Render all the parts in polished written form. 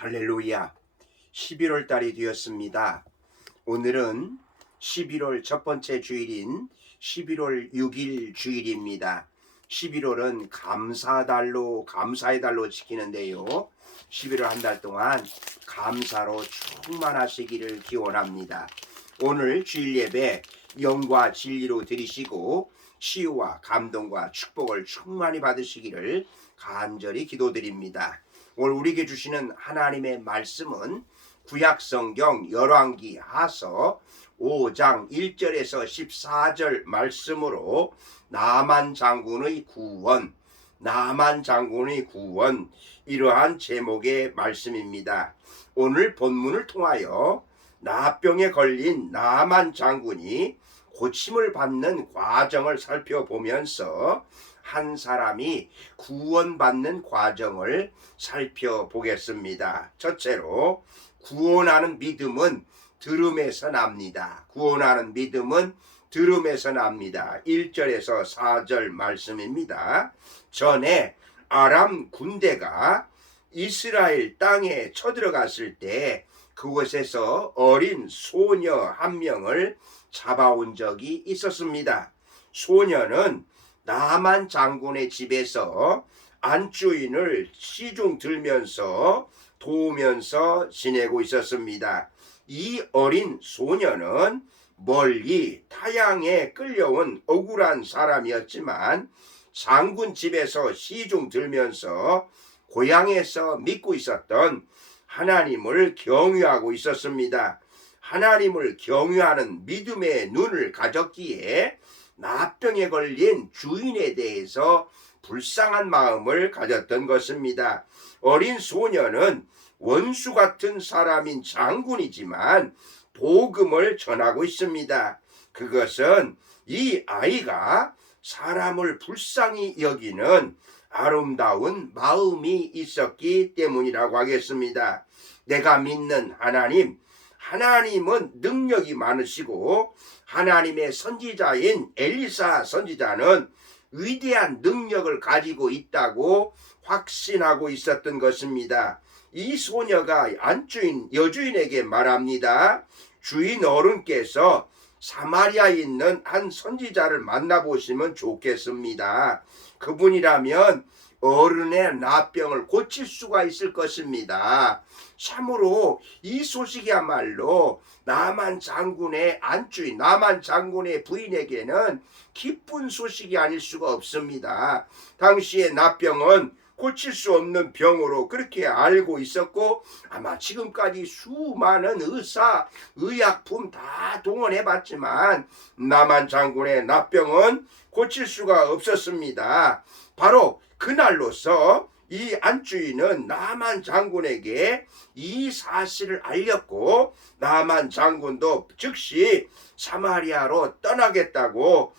할렐루야. 11월 달이 되었습니다. 오늘은 11월 첫 번째 주일인 11월 6일 주일입니다. 11월은 감사의 달로 지키는데요. 11월 한 달 동안 감사로 충만하시기를 기원합니다. 오늘 주일 예배 영과 진리로 드리시고 치유와 감동과 축복을 충만히 받으시기를 간절히 기도드립니다. 오늘 우리에게 주시는 하나님의 말씀은 구약성경 열왕기 하서 5장 1절에서 14절 말씀으로 나만 장군의 구원 이러한 제목의 말씀입니다. 오늘 본문을 통하여 나병에 걸린 나만 장군이 고침을 받는 과정을 살펴보면서 한 사람이 구원받는 과정을 살펴보겠습니다. 첫째로 구원하는 믿음은 들음에서 납니다. 구원하는 믿음은 들음에서 납니다. 1절에서 4절 말씀입니다. 전에 아람 군대가 이스라엘 땅에 쳐들어갔을 때 그곳에서 어린 소녀 한 명을 잡아온 적이 있었습니다. 소녀는 나만 장군의 집에서 안주인을 시중 들면서 도우면서 지내고 있었습니다. 이 어린 소녀는 멀리 타향에 끌려온 억울한 사람이었지만 장군 집에서 시중 들면서 고향에서 믿고 있었던 하나님을 경유하고 있었습니다. 하나님을 경유하는 믿음의 눈을 가졌기에 나병에 걸린 주인에 대해서 불쌍한 마음을 가졌던 것입니다. 어린 소녀는 원수 같은 사람인 장군이지만 복음을 전하고 있습니다. 그것은 이 아이가 사람을 불쌍히 여기는 아름다운 마음이 있었기 때문이라고 하겠습니다. 내가 믿는 하나님은 능력이 많으시고 하나님의 선지자인 엘리사 선지자는 위대한 능력을 가지고 있다고 확신하고 있었던 것입니다. 이 소녀가 안주인 여주인에게 말합니다. 주인 어른께서 사마리아에 있는 한 선지자를 만나보시면 좋겠습니다. 그분이라면 어른의 나병을 고칠 수가 있을 것입니다. 참으로 이 소식이야말로 나만 장군의 안주인, 나만 장군의 부인에게는 기쁜 소식이 아닐 수가 없습니다. 당시의 나병은 고칠 수 없는 병으로 그렇게 알고 있었고 아마 지금까지 수많은 의약품 다 동원해봤지만 나만 장군의 나병은 고칠 수가 없었습니다. 바로 그날로서 이 안주인은 나만 장군에게 이 사실을 알렸고 나만 장군도 즉시 사마리아로 떠나겠다고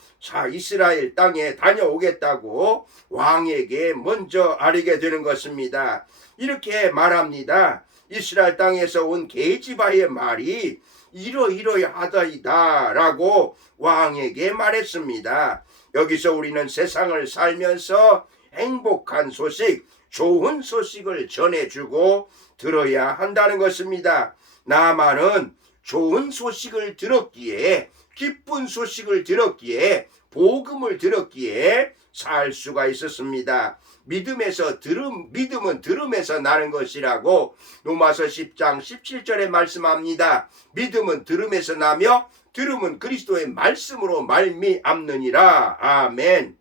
이스라엘 땅에 다녀오겠다고 왕에게 먼저 알리게 되는 것입니다. 이렇게 말합니다. 이스라엘 땅에서 온 게지바의 말이 이러이러하다이다 라고 왕에게 말했습니다. 여기서 우리는 세상을 살면서 행복한 소식, 좋은 소식을 전해주고 들어야 한다는 것입니다. 나만은 좋은 소식을 들었기에, 기쁜 소식을 들었기에, 복음을 들었기에 살 수가 있었습니다. 믿음은 들음에서 나는 것이라고 로마서 10장 17절에 말씀합니다. 믿음은 들음에서 나며 들음은 그리스도의 말씀으로 말미암느니라. 아멘.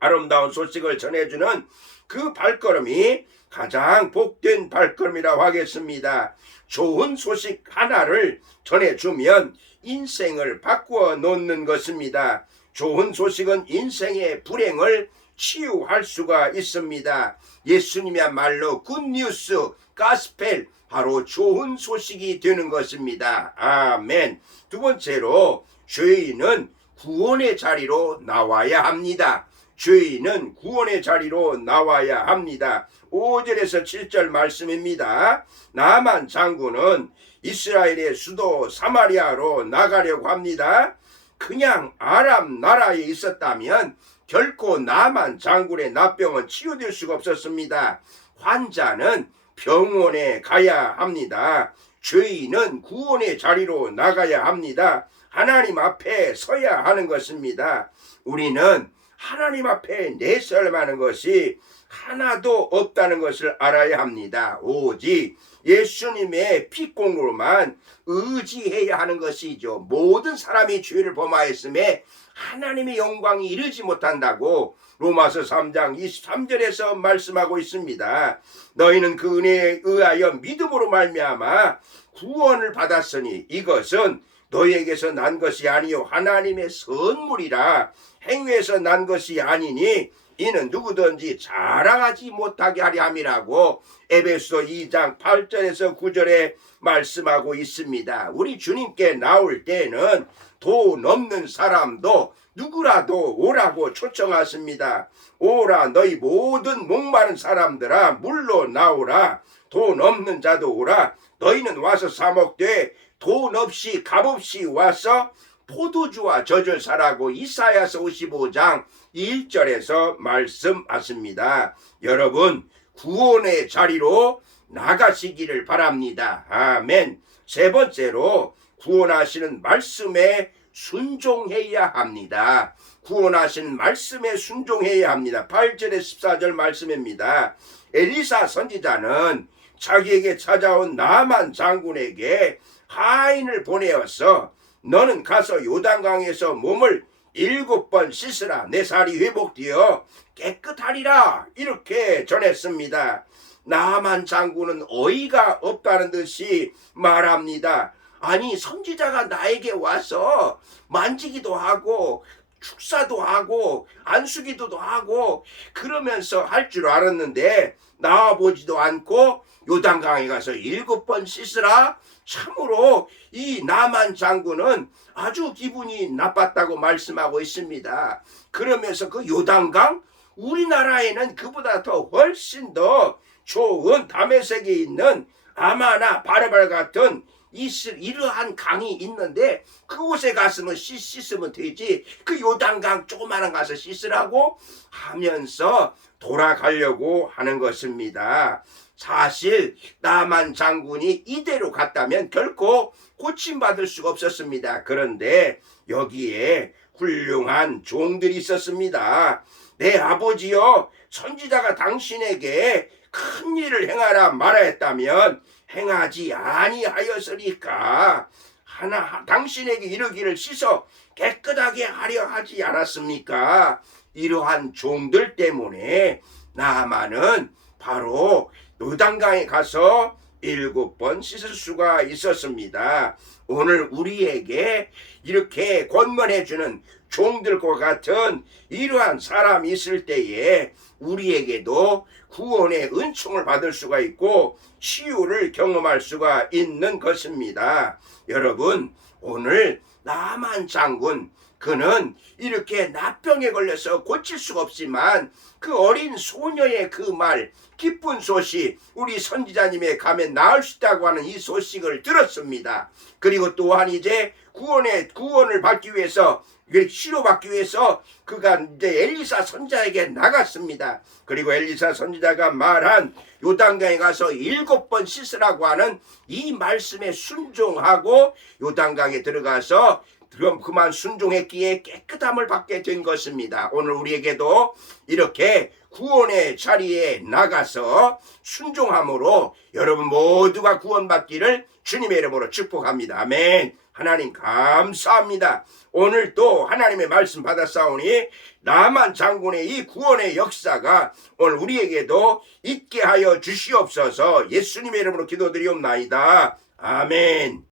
아름다운 소식을 전해주는 그 발걸음이 가장 복된 발걸음이라고 하겠습니다. 좋은 소식 하나를 전해주면 인생을 바꾸어 놓는 것입니다. 좋은 소식은 인생의 불행을 치유할 수가 있습니다. 예수님이야말로 굿뉴스, 가스펠, 바로 좋은 소식이 되는 것입니다. 아멘. 두 번째로 죄인은 구원의 자리로 나와야 합니다. 죄인은 구원의 자리로 나와야 합니다. 5절에서 7절 말씀입니다. 나만 장군은 이스라엘의 수도 사마리아로 나가려고 합니다. 그냥 아람 나라에 있었다면 결코 나만 장군의 나병은 치유될 수가 없었습니다. 환자는 병원에 가야 합니다. 죄인은 구원의 자리로 나가야 합니다. 하나님 앞에 서야 하는 것입니다. 우리는 하나님 앞에 내설하는 것이 하나도 없다는 것을 알아야 합니다. 오직 예수님의 피공로만 의지해야 하는 것이죠. 모든 사람이 죄를 범하였음에 하나님의 영광이 이르지 못한다고 로마서 3장 23절에서 말씀하고 있습니다. 너희는 그 은혜에 의하여 믿음으로 말미암아 구원을 받았으니 이것은 너희에게서 난 것이 아니요 하나님의 선물이라. 행위에서 난 것이 아니니 이는 누구든지 자랑하지 못하게 하려 함이라고 에베소 2장 8절에서 9절에 말씀하고 있습니다. 우리 주님께 나올 때는 돈 없는 사람도 누구라도 오라고 초청하십니다. 오라 너희 모든 목마른 사람들아 물로 나오라. 돈 없는 자도 오라. 너희는 와서 사 먹되 돈 없이 값없이 와서 포도주와 젖을 사라고 이사야서 55장 1절에서 말씀하십니다. 여러분 구원의 자리로 나가시기를 바랍니다. 아멘. 세 번째로 구원하시는 말씀에 순종해야 합니다. 구원하신 말씀에 순종해야 합니다. 8절에 14절 말씀입니다. 엘리사 선지자는 자기에게 찾아온 나만 장군에게 하인을 보내어서 너는 가서 요단강에서 몸을 7번 씻으라. 내 살이 회복되어 깨끗하리라. 이렇게 전했습니다. 나만 장군은 어이가 없다는 듯이 말합니다. 아니 선지자가 나에게 와서 만지기도 하고 축사도 하고 안수기도도 하고 그러면서 할 줄 알았는데 나와보지도 않고 요단강에 가서 7번 씻으라. 참으로 이 나만 장군은 아주 기분이 나빴다고 말씀하고 있습니다. 그러면서 그 요단강 우리나라에는 그보다 더 훨씬 더 좋은 다메섹에 있는 아마나 바르발 같은 이러한 강이 있는데 그곳에 갔으면 씻으면 되지 그 요단강 조그마한 가서 씻으라고 하면서 돌아가려고 하는 것입니다. 사실 나만 장군이 이대로 갔다면 결코 고침받을 수가 없었습니다. 그런데 여기에 훌륭한 종들이 있었습니다. 내 아버지여 선지자가 당신에게 큰 일을 행하라 말하였다면 행하지 아니하였으니까 당신에게 이르기를 씻어 깨끗하게 하려 하지 않았습니까? 이러한 종들 때문에 나만은 바로 요단강에 가서 7번 씻을 수가 있었습니다. 오늘 우리에게 이렇게 권면해주는 종들과 같은 이러한 사람이 있을 때에 우리에게도 구원의 은총을 받을 수가 있고 치유를 경험할 수가 있는 것입니다. 여러분 오늘 나만 장군 그는 이렇게 납병에 걸려서 고칠 수가 없지만 그 어린 소녀의 그 말 기쁜 소식 우리 선지자님의 가면 나을 수 있다고 하는 이 소식을 들었습니다. 그리고 또한 이제 구원을 받기 위해서 치료받기 위해서 그가 이제 엘리사 선지자에게 나갔습니다. 그리고 엘리사 선지자가 말한 요단강에 가서 7번 씻으라고 하는 이 말씀에 순종하고 요단강에 들어가서 그만 순종했기에 깨끗함을 받게 된 것입니다. 오늘 우리에게도 이렇게 구원의 자리에 나가서 순종함으로 여러분 모두가 구원받기를 주님의 이름으로 축복합니다. 아멘. 하나님 감사합니다. 오늘 또 하나님의 말씀 받았사오니 나만 장군의 이 구원의 역사가 오늘 우리에게도 있게 하여 주시옵소서. 예수님의 이름으로 기도드리옵나이다. 아멘.